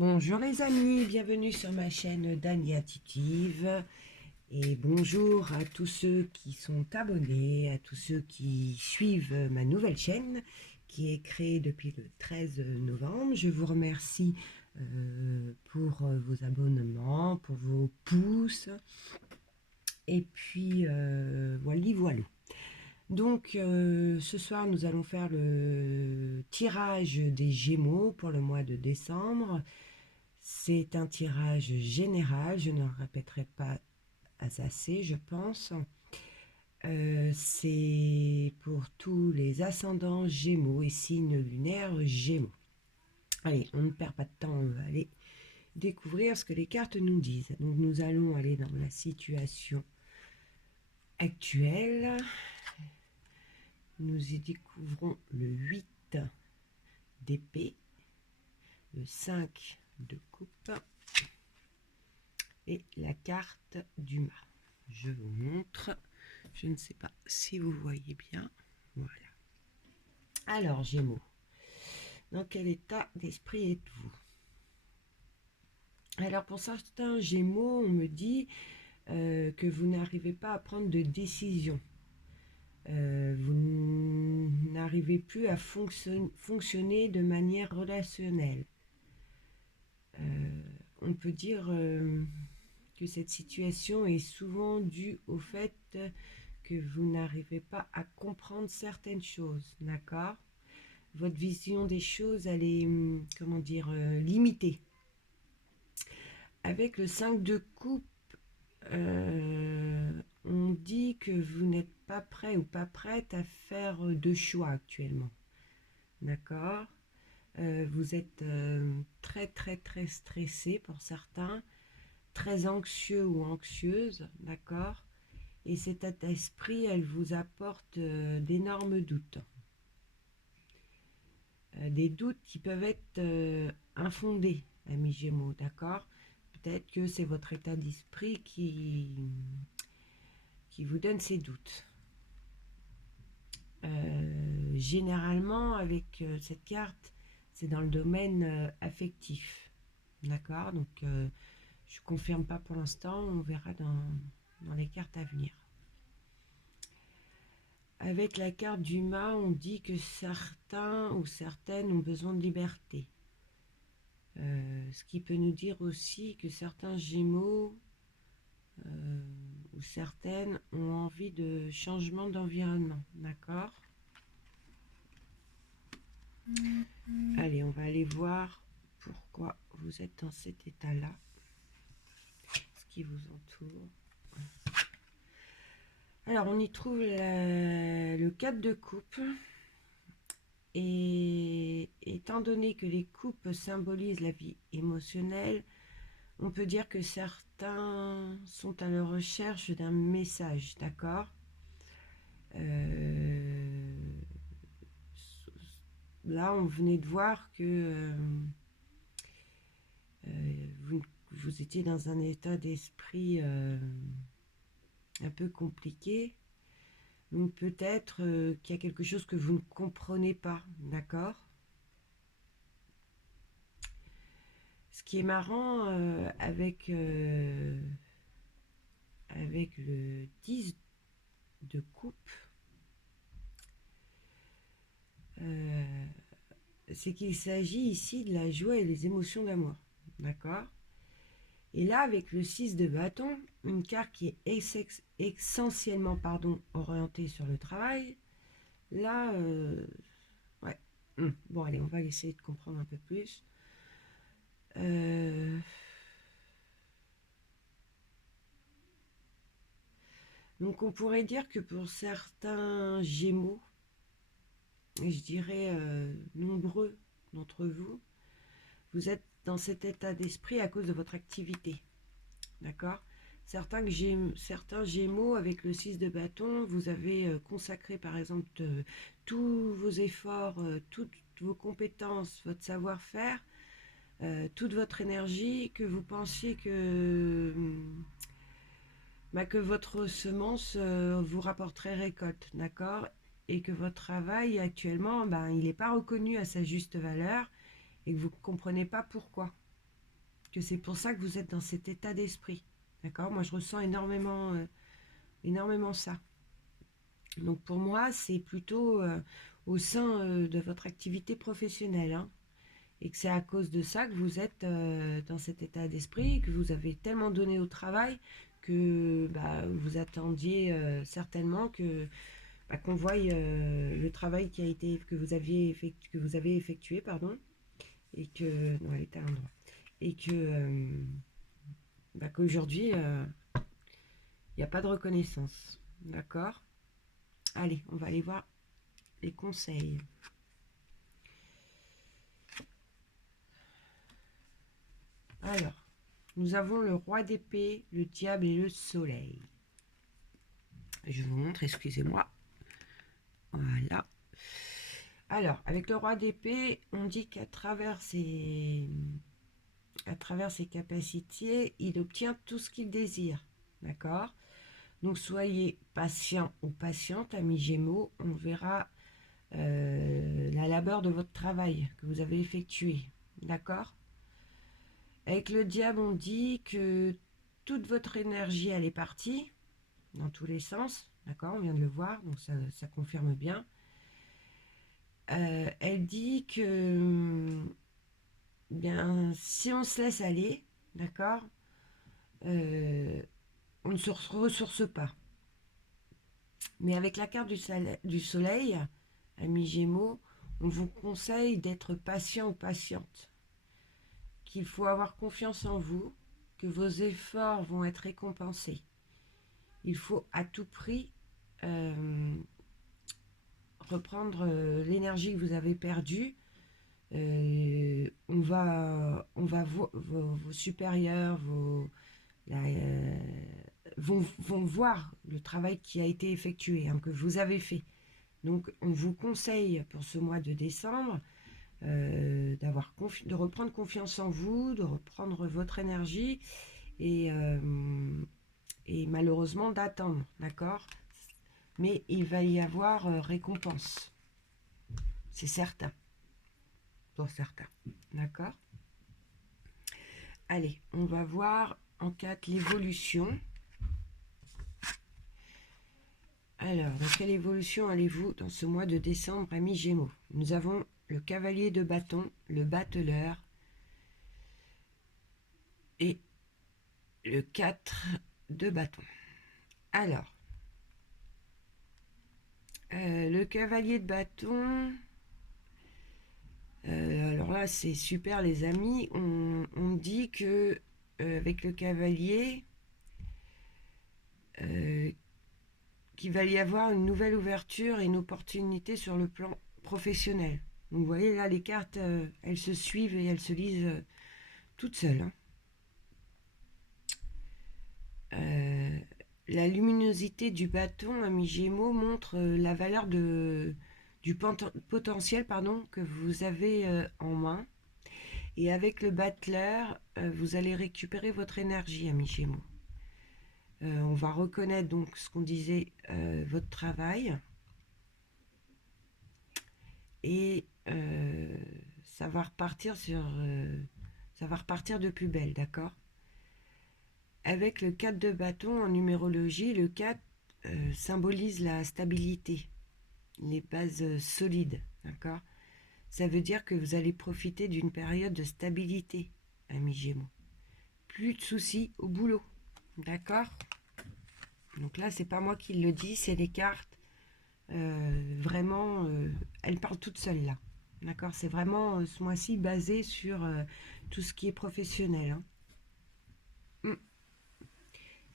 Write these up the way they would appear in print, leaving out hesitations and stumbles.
Bonjour les amis, bienvenue sur ma chaîne Dania Titive et bonjour à tous ceux qui sont abonnés, à tous ceux qui suivent ma nouvelle chaîne qui est créée depuis le 13 novembre. Je vous remercie pour vos abonnements, pour vos pouces et puis voilà. Donc ce soir nous allons faire le tirage des Gémeaux pour le mois de décembre. C'est un tirage général, je ne répéterai pas assez, je pense. C'est pour tous les ascendants Gémeaux et signes lunaires Gémeaux. Allez, on ne perd pas de temps, on va aller découvrir ce que les cartes nous disent. Donc nous allons aller dans la situation actuelle. Nous y découvrons le 8 d'épée, le 5 de coupe et la carte du mât. Je vous montre. Je ne sais pas si vous voyez bien. Voilà. Alors, Gémeaux, dans quel état d'esprit êtes-vous? Alors, pour certains Gémeaux, on me dit que vous n'arrivez pas à prendre de décision. Vous n'arrivez plus à fonctionner de manière relationnelle. On peut dire que cette situation est souvent due au fait que vous n'arrivez pas à comprendre certaines choses, d'accord? Votre vision des choses, elle est, comment dire, limitée. Avec le 5 de coupe, on dit que vous n'êtes pas prêt ou pas prête à faire de choix actuellement, d'accord? Vous êtes très très très stressé pour certains, très anxieux ou anxieuse, d'accord? Et cet état d'esprit, elle vous apporte d'énormes doutes. Des doutes qui peuvent être infondés, amis Gémeaux, d'accord? Peut-être que c'est votre état d'esprit qui vous donne ces doutes. Généralement, avec cette carte, c'est dans le domaine affectif, d'accord? Donc, je ne confirme pas pour l'instant, on verra dans les cartes à venir. Avec la carte du mât, on dit que certains ou certaines ont besoin de liberté. Ce qui peut nous dire aussi que certains Gémeaux ou certaines ont envie de changement d'environnement, d'accord? Allez, on va aller voir pourquoi vous êtes dans cet état-là, ce qui vous entoure. Alors, on y trouve le 4 de coupe. Et étant donné que les coupes symbolisent la vie émotionnelle, on peut dire que certains sont à la recherche d'un message, d'accord? Là, on venait de voir que vous étiez dans un état d'esprit un peu compliqué. Donc peut-être qu'il y a quelque chose que vous ne comprenez pas, d'accord? Ce qui est marrant avec le 10 de coupe, c'est qu'il s'agit ici de la joie et des émotions d'amour, d'accord? Et là, avec le 6 de bâton, une carte qui est essentiellement orientée sur le travail, là, ouais. Bon, allez, on va essayer de comprendre un peu plus. Donc, on pourrait dire que pour certains Gémeaux, et je dirais nombreux d'entre vous, vous êtes dans cet état d'esprit à cause de votre activité. D'accord? Certains Gémeaux, avec le 6 de bâton, vous avez consacré par exemple tous vos efforts, toutes vos compétences, votre savoir-faire, toute votre énergie, que vous pensiez que votre semence vous rapporterait récolte, d'accord? Et que votre travail actuellement, il n'est pas reconnu à sa juste valeur et que vous ne comprenez pas pourquoi. que c'est pour ça que vous êtes dans cet état d'esprit. D'accord? Moi, je ressens énormément ça. Donc, pour moi, c'est plutôt au sein de votre activité professionnelle, hein, et que c'est à cause de ça que vous êtes dans cet état d'esprit, que vous avez tellement donné au travail que vous attendiez certainement qu'on voie le travail que vous avez effectué, pardon, et que non, elle était à l'endroit, et que qu'aujourd'hui il n'y a pas de reconnaissance, d'accord? Allez, on va aller voir les conseils. Alors, nous avons le roi d'épée, le diable et le soleil. Je vous montre, excusez-moi. Voilà. Alors, avec le roi d'épée, on dit qu'à travers ses capacités, il obtient tout ce qu'il désire. D'accord? Donc, soyez patient ou patiente, amis Gémeaux. On verra la labeur de votre travail que vous avez effectué. D'accord? Avec le diable, on dit que toute votre énergie, elle est partie dans tous les sens. D'accord? On vient de le voir, donc ça confirme bien. Elle dit que bien, si on se laisse aller, d'accord, on ne se ressource pas. Mais avec la carte du soleil, amis Gémeaux, on vous conseille d'être patient ou patiente, qu'il faut avoir confiance en vous, que vos efforts vont être récompensés. Il faut à tout prix reprendre l'énergie que vous avez perdue. On va vos supérieurs, vont voir le travail qui a été effectué, hein, que vous avez fait. Donc, on vous conseille pour ce mois de décembre de reprendre confiance en vous, de reprendre votre énergie et malheureusement d'attendre, d'accord? Mais il va y avoir récompense, c'est certain, pour certains, d'accord? Allez, on va voir en 4 l'évolution. Alors, dans quelle évolution allez-vous dans ce mois de décembre, amis Gémeaux? Nous avons le cavalier de bâton, le battleur et le 4 de bâton. Alors, le cavalier de bâton, alors là c'est super les amis, on dit que avec le cavalier, qu'il va y avoir une nouvelle ouverture et une opportunité sur le plan professionnel. Donc vous voyez là les cartes, elles se suivent et elles se lisent toutes seules, hein. La luminosité du bâton, ami Gémeaux, montre la valeur du potentiel que vous avez en main. Et avec le battleur, vous allez récupérer votre énergie, ami Gémeaux. On va reconnaître donc ce qu'on disait, votre travail. Et ça va repartir de plus belle, d'accord? Avec le 4 de bâton en numérologie, le 4 symbolise la stabilité, les bases solides, d'accord? Ça veut dire que vous allez profiter d'une période de stabilité, amis Gémeaux. Plus de soucis au boulot, d'accord? Donc là, c'est pas moi qui le dis, c'est les cartes. Vraiment, elles parlent toutes seules là, d'accord? C'est vraiment ce mois-ci basé sur tout ce qui est professionnel, hein.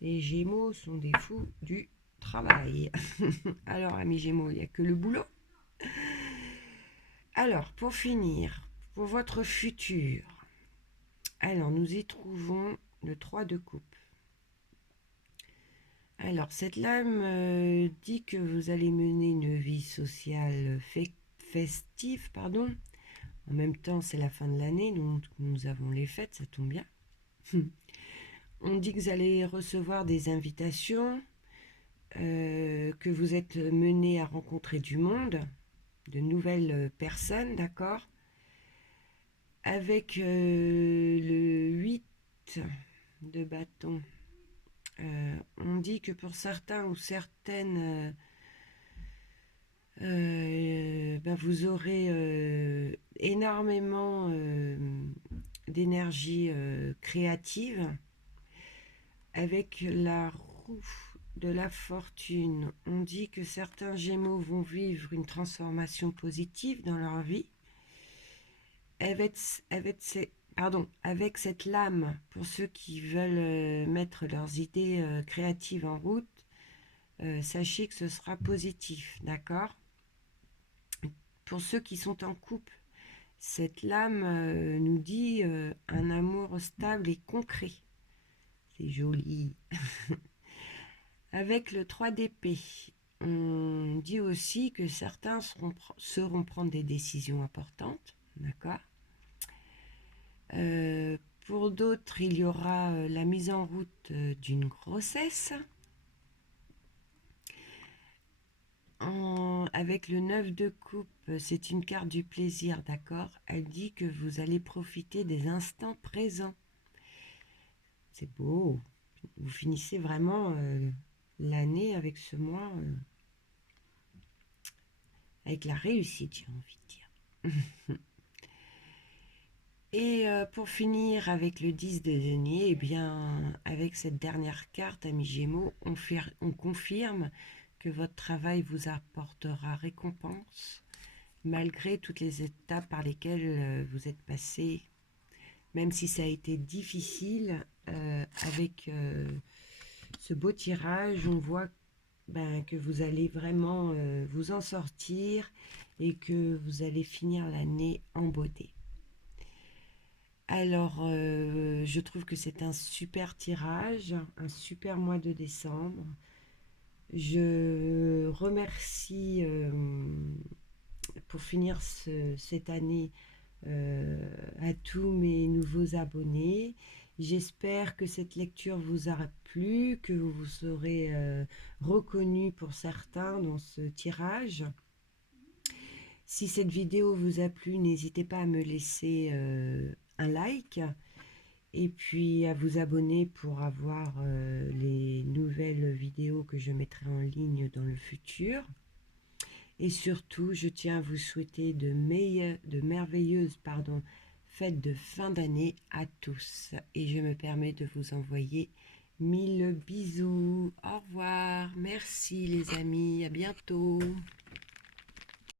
Les Gémeaux sont des fous du travail. Alors, amis Gémeaux, il n'y a que le boulot. Alors, pour finir, pour votre futur, alors nous y trouvons le 3 de coupe. Alors, cette lame dit que vous allez mener une vie sociale festive, pardon. En même temps, c'est la fin de l'année, donc nous avons les fêtes, ça tombe bien. On dit que vous allez recevoir des invitations, que vous êtes mené à rencontrer du monde, de nouvelles personnes, d'accord? avec le 8 de bâton, on dit que pour certains ou certaines, vous aurez énormément d'énergie créative. Avec la roue de la fortune, on dit que certains Gémeaux vont vivre une transformation positive dans leur vie. Avec cette lame, pour ceux qui veulent mettre leurs idées créatives en route, sachez que ce sera positif, d'accord? Pour ceux qui sont en couple, cette lame nous dit un amour stable et concret. C'est joli. Avec le 3 d'épée, on dit aussi que certains sauront prendre des décisions importantes, d'accord? Pour d'autres, il y aura la mise en route d'une grossesse. Avec le 9 de coupe, c'est une carte du plaisir, d'accord? Elle dit que vous allez profiter des instants présents. C'est beau. Vous finissez vraiment l'année avec ce mois, avec la réussite, j'ai envie de dire. Et pour finir avec le 10 de denier, eh bien, avec cette dernière carte, amis Gémeaux, on confirme que votre travail vous apportera récompense malgré toutes les étapes par lesquelles vous êtes passé, même si ça a été difficile. Avec ce beau tirage, on voit que vous allez vraiment vous en sortir et que vous allez finir l'année en beauté. Alors, je trouve que c'est un super tirage, un super mois de décembre. Je remercie, pour finir cette année, à tous mes nouveaux abonnés. J'espère que cette lecture vous aura plu, que vous vous serez reconnu pour certains dans ce tirage. Si cette vidéo vous a plu, n'hésitez pas à me laisser un like et puis à vous abonner pour avoir les nouvelles vidéos que je mettrai en ligne dans le futur. Et surtout, je tiens à vous souhaiter de merveilleuses fêtes de fin d'année à tous. Et je me permets de vous envoyer 1000 bisous. Au revoir. Merci les amis. À bientôt.